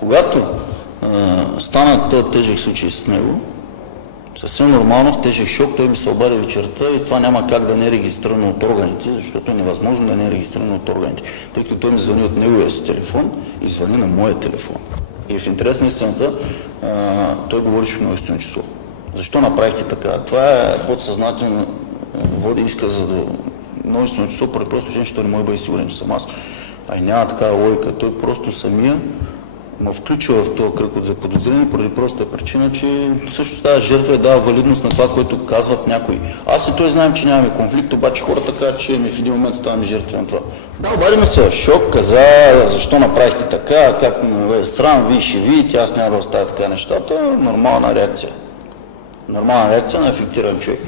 Когато стана този тежък случай с него, съвсем нормално, в тежък шок, той ми се обади вечерта и това няма как да не е регистрирано от органите, защото е невъзможно да не е регистрирано от органите, тъй като той ми звъни от неговия си телефон и звъни на моя телефон. И в интерес на истината, той говореше в множествено число. Защо направихте така? Това е подсъзнателно води изказа до множествено число, поради просто че той не може да бъде сигурен, че съм аз. А и няма такава логика. Той просто самия ме включва в този кръг от заподозрени, поради простата причина, че също става жертва и дава валидност на това, което казват някои. Аз и той знаем, че нямаме конфликт, обаче хората казват, че в един момент ставаме жертва на това. Да, обадиме се в шок, каза, защо направихте така, как ме срам, вие ще видите, аз няма да оставя така нещата. Нормална реакция. Нормална реакция на афектиран човек.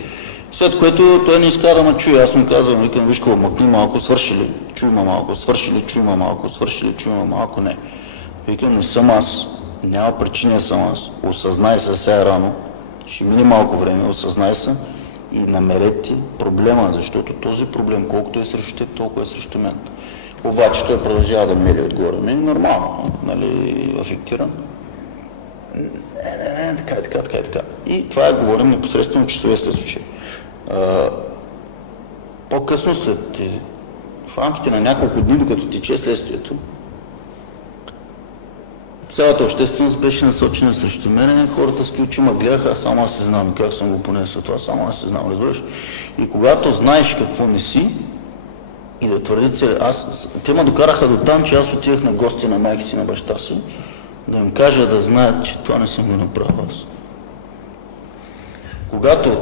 След което той не иска да ме чуе. Аз му казвам, викам, виж какво, мъкни малко, свършили, чуй ма малко, свършили, чуй ма малко, свършили, чуй ма малко, не. Викам, не съм аз, няма причина съм аз, осъзнай се сега рано, ще мине малко време, осъзнай се и намерете проблема, защото този проблем, колкото е срещу теб, толкова е срещу мен. Обаче той продължава да мери отгоре. Нормално, нали, афектиран. Така. И това е, говорим непосредствено часове след случай. По-късно в рамките на няколко дни, докато тече следствието, цялата общественост беше насочена срещу мене, хората с ключи ме гледаха, само аз се знам как съм го понесъл това, само аз се знам, разбираш. И когато знаеш какво не си, и да твърди, те ме докараха до там, че аз отидах на гости на майка си, на баща си, да им кажа да знаят, че това не съм го направил аз. Когато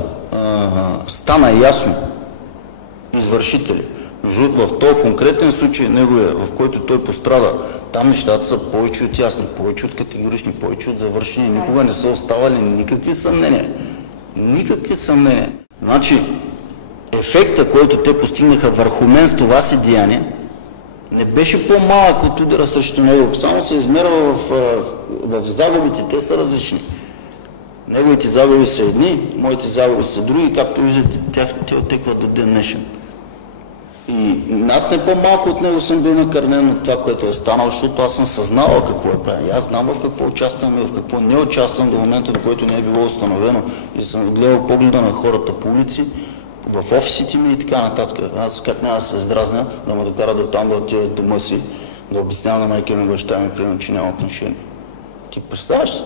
стана ясно извършители, в този конкретен случай неговия, в който той пострада, там нещата са повече от ясни, повече от категорични, повече от завършени, никога не са оставали никакви съмнения. Никакви съмнения. Значи, ефекта, който те постигнаха върху мен с това си деяние, не беше по-малък от удара срещу него. Само се измерва в загубите, те са различни. Неговите загуби са едни, моите загуби са други, както виждате, те отекват до ден днешен. И аз не по-малко от него съм бил накърнен от това, което е станало, защото аз съм съзнавал какво е правил. Аз знам в какво участвам и в какво не участвам до момента, до който не е било установено. И съм гледал погледа на хората по улици, в офисите ми и така нататък. Аз как няма да се издразня, да ме докара до там, да отида в дома си, да обяснявам на майка ми баща ми, примерно, че няма отношение. Ти представяш се?